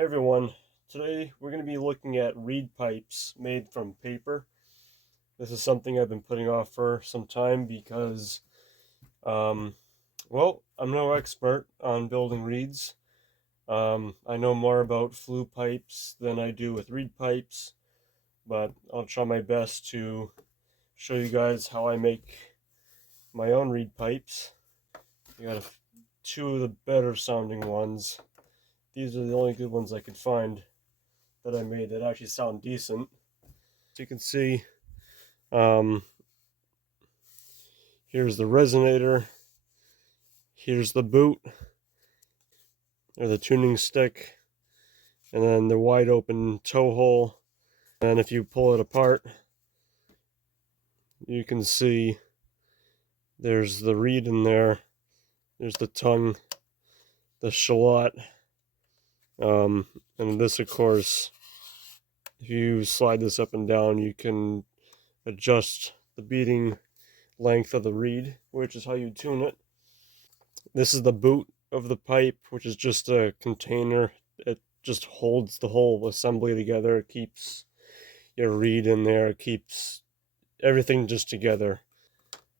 Hey everyone, today we're going to be looking at reed pipes made from paper. This is something I've been putting off for some time because, well, I'm no expert on building reeds. I know more about flue pipes than I do with reed pipes, but I'll try my best to show you guys how I make my own reed pipes. I got two of the better sounding ones. These are the only good ones I could find that I made that actually sound decent. So you can see, here's the resonator, here's the boot, or the tuning stick, and then the wide open toe hole. And if you pull it apart, you can see there's the reed in there, there's the tongue, the shallot, and this, of course, if you slide this up and down, you can adjust the beating length of the reed, which is how you tune it. This is the boot of the pipe, which is just a container. It just holds the whole assembly together. It keeps your reed in there. It keeps everything just together.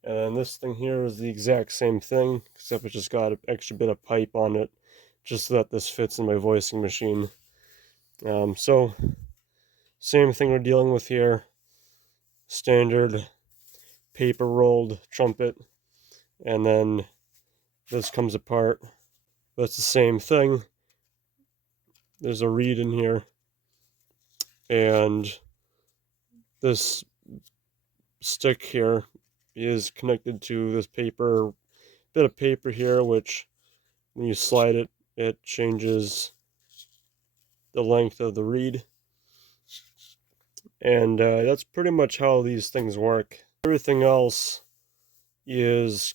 And this thing here is the exact same thing, except it just got an extra bit of pipe on it, just so that this fits in my voicing machine. So, same thing we're dealing with here. Standard paper rolled trumpet, and then this comes apart. But it's the same thing. There's a reed in here, and this stick here is connected to this bit of paper here, which when you slide it, it changes the length of the reed. And that's pretty much how these things work. Everything else is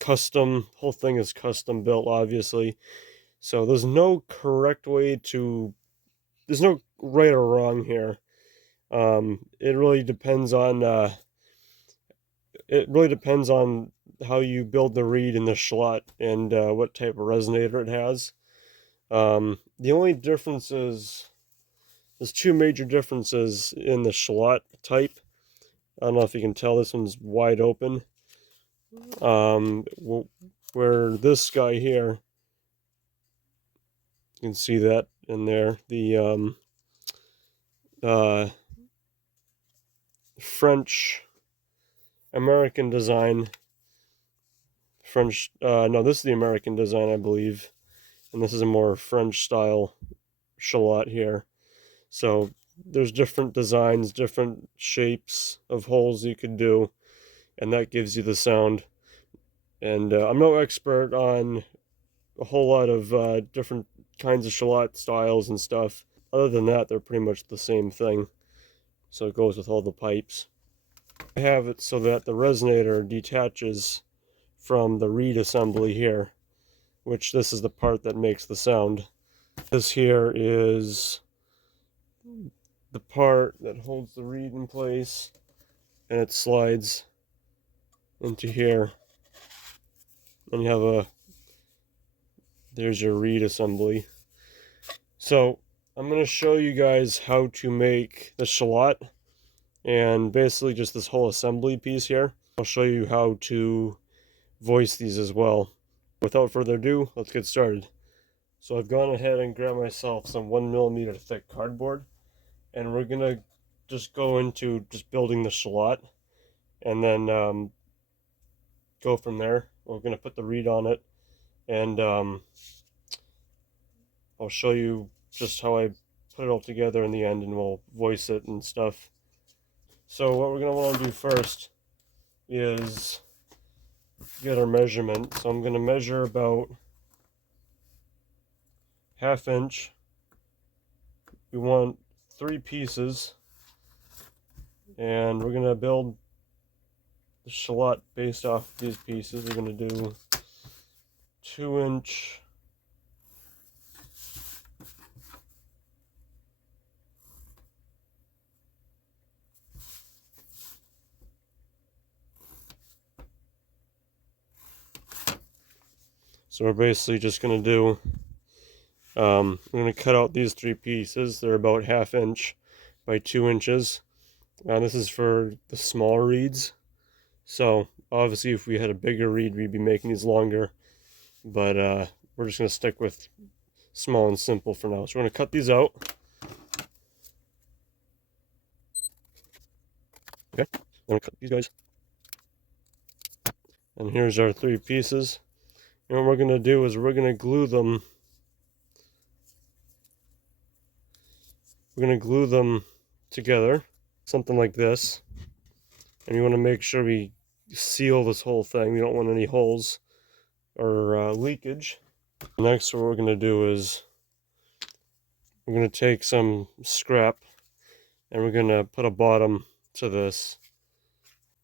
custom. The whole thing is custom built, obviously. So there's no correct way to, there's no right or wrong here. It really depends on how you build the reed and the shallot and what type of resonator it has. The only difference is there's two major differences in the shallot type. I don't know if you can tell, this one's wide open. Where this guy here, you can see that in there, the French American design. No, this is the American design, I believe, and this is a more French style shallot here. So there's different designs, different shapes of holes you could do, and that gives you the sound. And I'm no expert on a whole lot of different kinds of shallot styles and stuff. Other than that, they're pretty much the same thing. So it goes with all the pipes. I have it so that the resonator detaches from the reed assembly here, which this is the part that makes the sound. This here is the part that holds the reed in place, and it slides into here. And you have there's your reed assembly. So I'm going to show you guys how to make the shallot and basically just this whole assembly piece here. I'll show you how to voice these as well. Without further ado, let's get started. So I've gone ahead and grabbed myself some 1mm thick cardboard, and we're going to just go into just building the shallot, and then go from there. We're going to put the reed on it, and I'll show you just how I put it all together in the end, and we'll voice it and stuff. So what we're going to want to do first is get our measurement. So I'm going to measure about 1/2 inch. We want 3 pieces, and we're going to build the shallot based off these pieces. We're going to do 2-inch So we're basically just going to do I'm going to cut out these 3 pieces. They're about 1/2 inch by 2 inches. This is for the small reeds. So obviously if we had a bigger reed, we'd be making these longer. But we're just going to stick with small and simple for now. So we're going to cut these out. Okay, I'm going to cut these guys. And here's our 3 pieces. And what we're going to do is we're going to glue them. We're going to glue them together, something like this. And we want to make sure we seal this whole thing. We don't want any holes or leakage. Next, what we're going to do is we're going to take some scrap and we're going to put a bottom to this,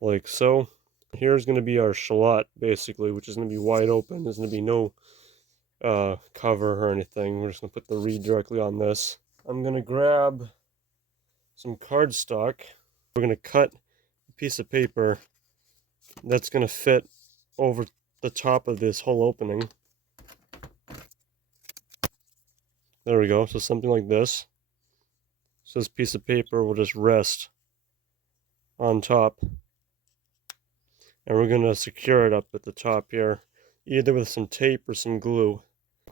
like so. Here's going to be our shallot, basically, which is going to be wide open. There's going to be no cover or anything. We're just going to put the reed directly on this. I'm going to grab some cardstock. We're going to cut a piece of paper that's going to fit over the top of this whole opening. There we go. So something like this. So this piece of paper will just rest on top. And we're going to secure it up at the top here, either with some tape or some glue.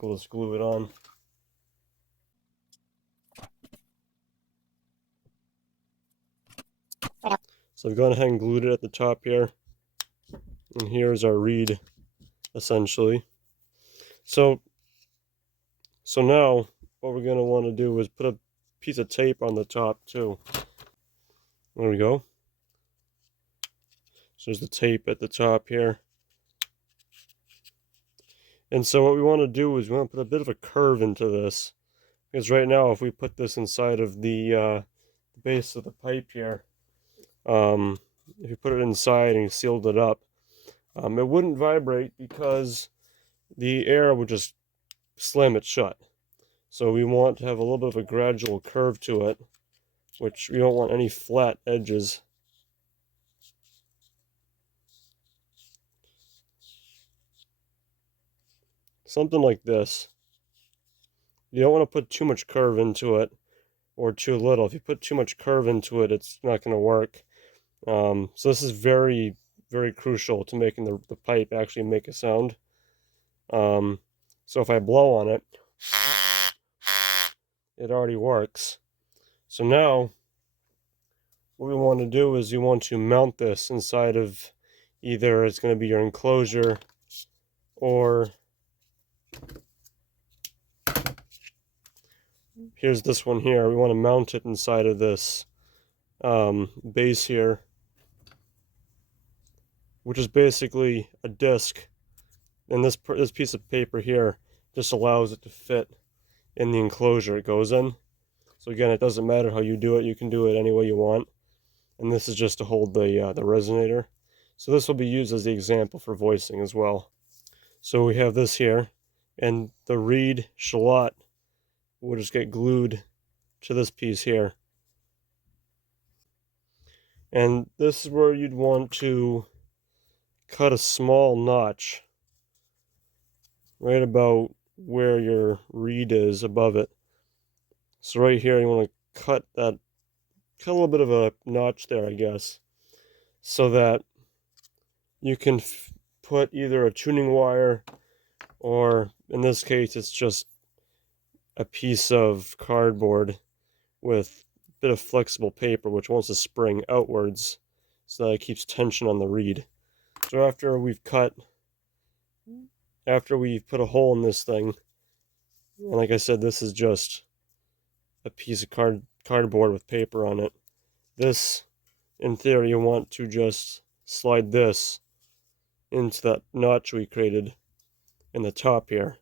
We'll just glue it on. So I've gone ahead and glued it at the top here. And here's our reed, essentially. So now what we're going to want to do is put a piece of tape on the top too. There we go. So there's the tape at the top here. And so what we want to do is we want to put a bit of a curve into this. Because right now, if we put this inside of the base of the pipe here, if you put it inside and you sealed it up, it wouldn't vibrate because the air would just slam it shut. So we want to have a little bit of a gradual curve to it, which we don't want any flat edges. Something like this. You don't want to put too much curve into it or too little. If you put too much curve into it, it's not going to work. So this is very, very crucial to making the pipe actually make a sound. So if I blow on it, it already works. So now what we want to do is you want to mount this inside of either it's going to be your enclosure or here's this one here. We want to mount it inside of this base here, which is basically a disc. And this piece of paper here just allows it to fit in the enclosure it goes in. So again, it doesn't matter how you do it. You can do it any way you want. And this is just to hold the resonator. So this will be used as the example for voicing as well. So we have this here, and the reed shallot will just get glued to this piece here. And this is where you'd want to cut a small notch right about where your reed is above it. So right here, you want to cut a little bit of a notch there, I guess, so that you can put either a tuning wire or, in this case, it's just a piece of cardboard with a bit of flexible paper, which wants to spring outwards so that it keeps tension on the reed. So after we've put a hole in this thing, and like I said, this is just a piece of cardboard with paper on it. This, in theory, you want to just slide this into that notch we created in the top here.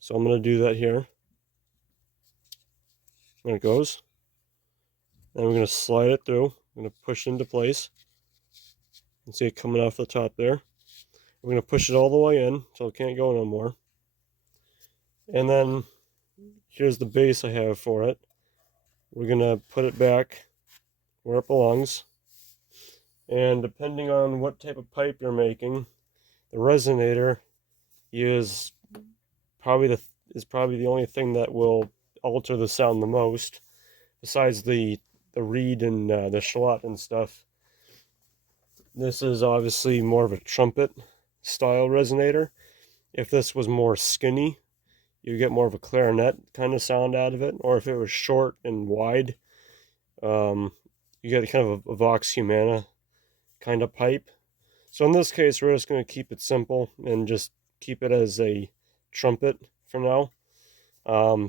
So I'm going to do that here. There it goes. And we're going to slide it through. I'm going to push it into place. You can see it coming off the top there. We're going to push it all the way in until it can't go no more. And then here's the base I have for it. We're going to put it back where it belongs. And depending on what type of pipe you're making, the resonator is probably is probably the only thing that will alter the sound the most, besides the reed and the shallot and stuff. This is obviously more of a trumpet style resonator. If this was more skinny, you get more of a clarinet kind of sound out of it, or if it was short and wide, you get kind of a vox humana kind of pipe. So in this case, we're just going to keep it simple and just keep it as a trumpet for now.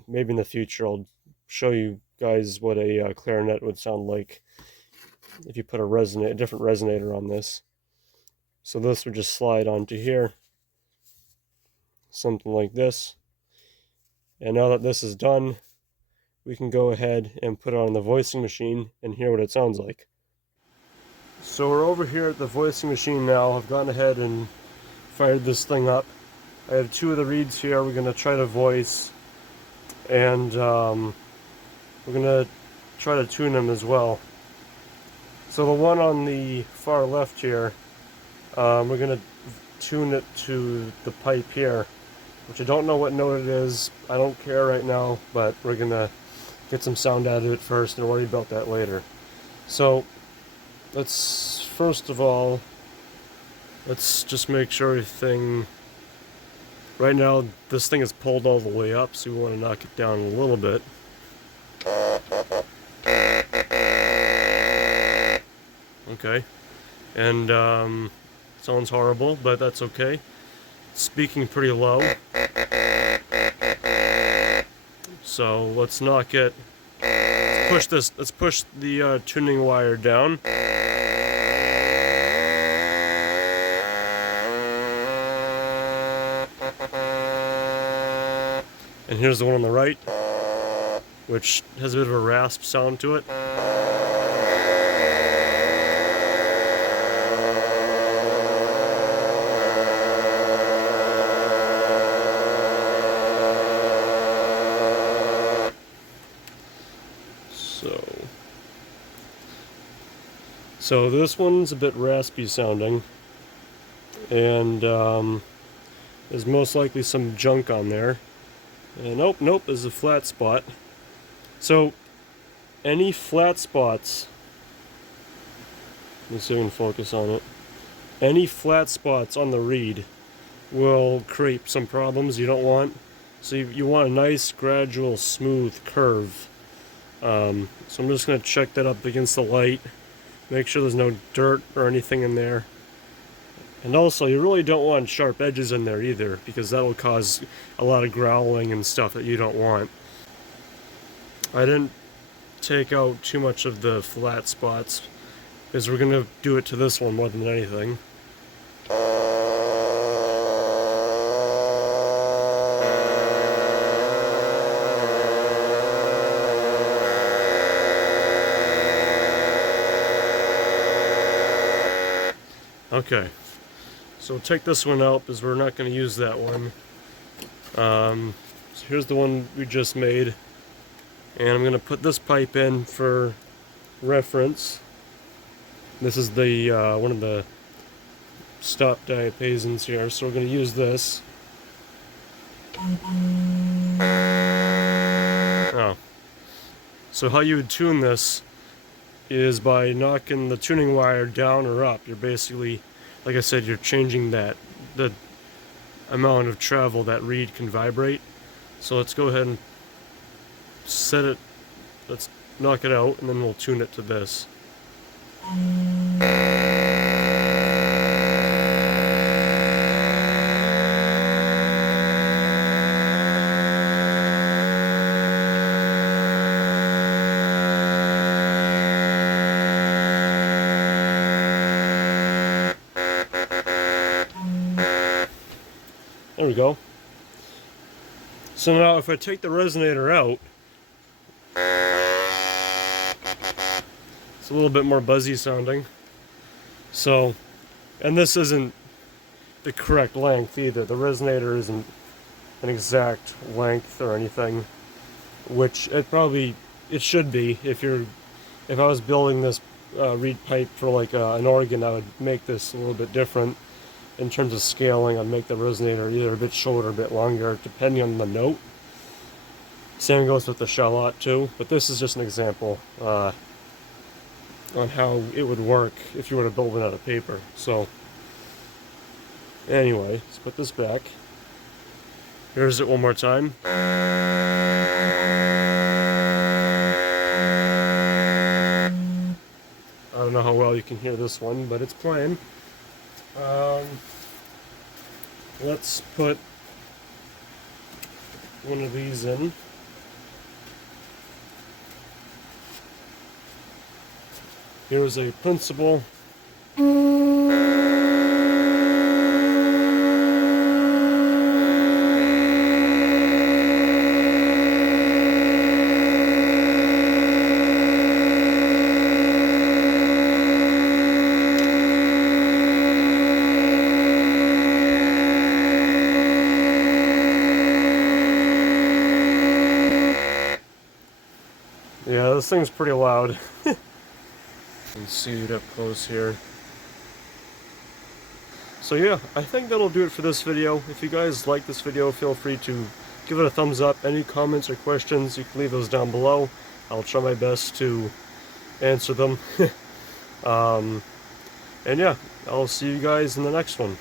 Maybe in the future I'll show you guys what a clarinet would sound like if you put a different resonator on this. So this would just slide onto here, something like this. And now that this is done, we can go ahead and put it on the voicing machine and hear what it sounds like. So we're over here at the voicing machine now. I've gone ahead and fired this thing up. I have two of the reeds here. We're going to try to voice, and we're going to try to tune them as well. So the one on the far left here, we're going to tune it to the pipe here, which I don't know what note it is. I don't care right now, but we're going to get some sound out of it first and worry about that later. So let's, first of all, let's just make sure everything, right now this thing is pulled all the way up, so we want to knock it down a little bit. Okay, and sounds horrible, but that's okay. Speaking pretty low. So let's knock it. Let's push the tuning wire down. And here's the one on the right, which has a bit of a rasp sound to it. So this one's a bit raspy sounding, and there's most likely some junk on there. And nope, there's a flat spot. So any flat spots, let me see if I can focus on it. Any flat spots on the reed will create some problems you don't want. So you want a nice, gradual, smooth curve. So I'm just going to check that up against the light. Make sure there's no dirt or anything in there. And also, you really don't want sharp edges in there either, because that will cause a lot of growling and stuff that you don't want. I didn't take out too much of the flat spots, because we're going to do it to this one more than anything. Okay, so we'll take this one out because we're not going to use that one. So here's the one we just made, and I'm going to put this pipe in for reference. This is the one of the stop diapasons here, so we're going to use this. Oh, so how you would tune this is by knocking the tuning wire down or up. You're basically, like I said, you're changing the amount of travel that reed can vibrate. So let's go ahead and set it, let's knock it out, and then we'll tune it to this. There we go. So now if I take the resonator out, it's a little bit more buzzy sounding. So, and this isn't the correct length either. The resonator isn't an exact length or anything, which it should be. If I was building this reed pipe for like an organ, I would make this a little bit different. in terms of scaling, I'd make the resonator either a bit shorter or a bit longer, depending on the note. Same goes with the shallot too, but this is just an example on how it would work if you were to build it out of paper. So, anyway, let's put this back. Here's it one more time. I don't know how well you can hear this one, but it's playing. Let's put one of these in. Here's a principal. Yeah, this thing's pretty loud. Let's see it up close here. So yeah, I think that'll do it for this video. If you guys like this video, feel free to give it a thumbs up. Any comments or questions, you can leave those down below. I'll try my best to answer them. And yeah, I'll see you guys in the next one.